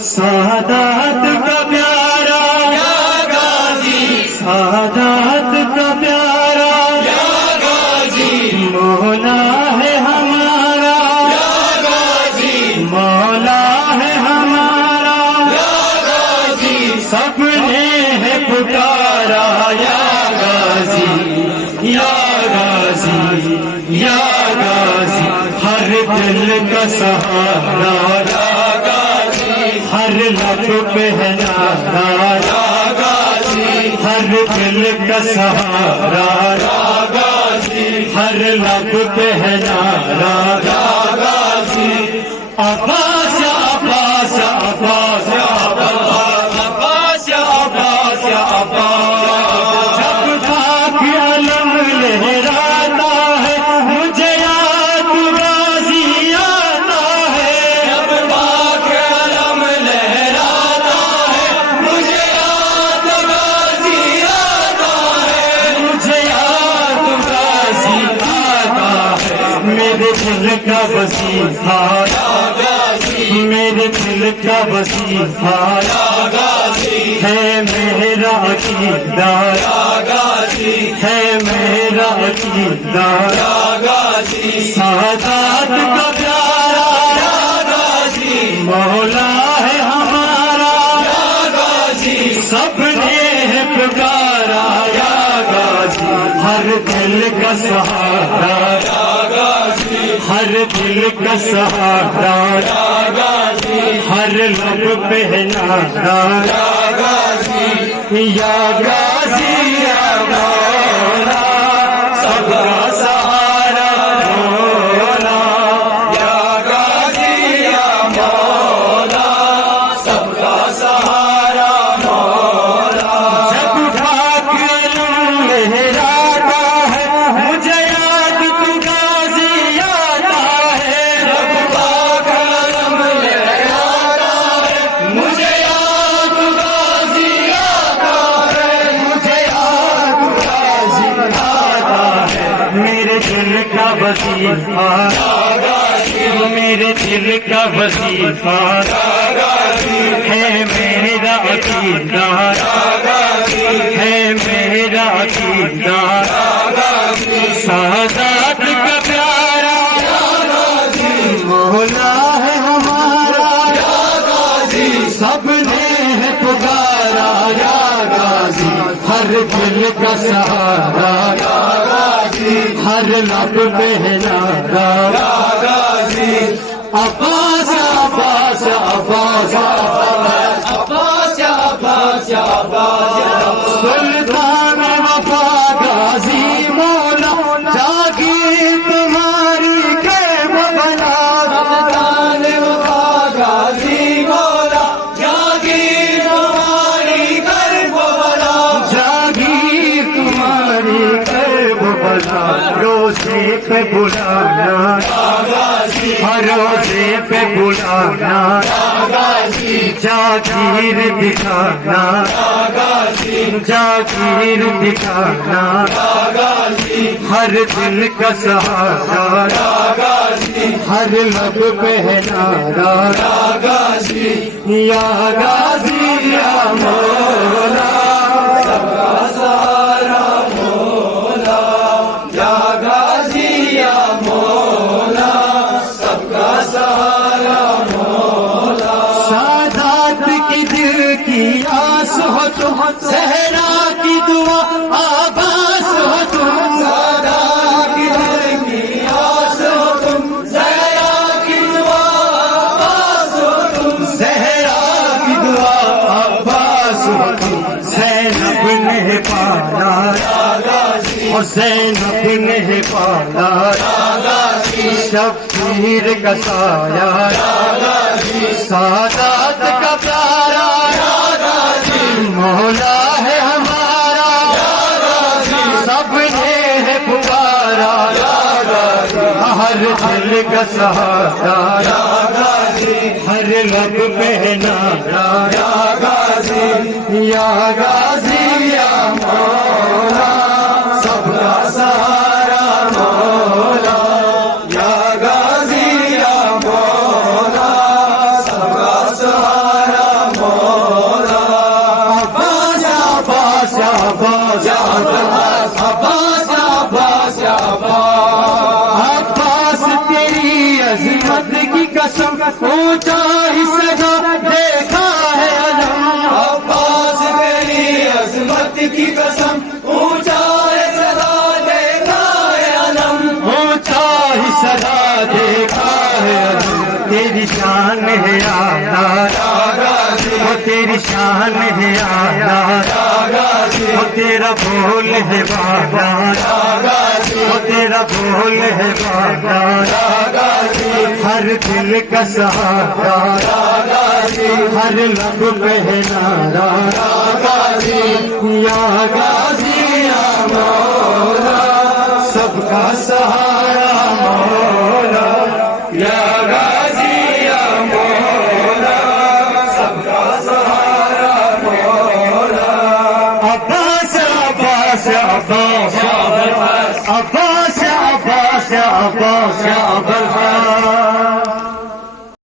سادات کا پیارا یا غازی، سادات کا پیارا یا غازی، مولا ہے ہمارا یا غازی، مولا ہے ہمارا یا غازی، سب نے ہے پکارا یا غازی یا غازی یا غازی، ہر دل کا سہارا یا غازی، ہر لب پہ ہے نعرہ یا غازی، ہر دل کا سہارا یا غازی، ہر لب پہ ہے نعرہ یا غازی، عباس یا عباس یا عباس یا عباس، عباس یا عباس یا عباس، جب خاک علم لہراتا ہے مجھے یاد غازی آتا ہے، جب خاک علم لہراتا ہے مجھے یاد غازی آتا ہے، مجھے یاد غازی آتا ہے، میرے دل کا وظیفہ یا غازی، میرے دل کا وظیفہ یا غازی، ہے میرا عقیدہ یا غازی، ہے میرا عقیدہ یا غازی، سادات کا پیارا یا غازی، مولا ہے ہمارا یا غازی، سب نے ہے پکارا یا غازی، ہر دل کا سہارا یا غازی، ہر دل کا سہارا یا غازی، ہر لب پہ ہے نعرہ یا غازی یا غازی یا مولا، سب کا سہارا مولا یا غازی یا مولا، سب کا سہارا مولا، جب خاک علم لہراتا ہے مجھے یاد تو غازی آتا ہے، جب خاک علم لہراتا ہے مجھے یاد غازی آتا ہے، مجھے یاد غازی آتا ہے، میرے دل کا وظیفہ یا غازی، میرے دل کا وظیفہ یا غازی، ہے میرا عقیدہ یا غازی، ہے میرا عقیدہ یا غازی، سادات کا پیارا یا غازی، مولا ہے ہمارا یا غازی، سب نے ہے پکارا یا غازی، ہر دل کا سہارا یا غازی، ہر لب پہ ہے نعرہ یا غازی، عباس عباس عباس عباس عباس عباس، سلطان وفا غازی مولا، جاگیر تمہاری قیب بنا، سلطان وفا غازی مولا، جاگیر تمہاری قیب بنا، جاگیر تمہاری قیب بنا، روزے پہ بلانا ہر روزے پہ بلانا، جاگیر دکھانا، جاگیر دکھانا، ہر دل کا سہارا، ہر لب پہ ہے نعرہ یا غازی یا مولا، سب کا سہارا مولا یا غازی یا مولا، سب کا سہارا مولا، سادات کی دل کی آس ہو تم، صحرا کی دعا آباس ہو تم، سادات کی دل کی آس ہو تم، صحرا کی دعا آباس ہو تم، صحرا کی دعا آباس ہو تم، زینب نے پالا اور زینب نے پالا شبیر کا سایہ، سادات کا پیارا مولا ہے ہمارا، سب نے ہے پکارا، ہر دل کا سہارا، ہر لب پہ ہے نعرہ یا غازی یا مولا، سب کا سہارا مولا یا غازی یا مولا، سب کا سہارا قسم اونچا ہی سجا دیکھا ہے علم، عباس تیری عظمت کی قسم اونچا ہے سجا دیکھا ہے علم، اونچا ہی سجا دیکھا ہے علم، تیری شان ہے اعلیٰ وہ تیری شان ہے اعلیٰ وہ تیرا بول ہے بالا وہ تیرا بول ہے بالا، ہر دل کا سہارا ہر لب پہ ہے نارا، یا غازی یا مولا سب کا سہارا مولا، یا غازی یا مولا سب کا سہارا مولا، عباس عباس عباس عباس عباس عباس عباس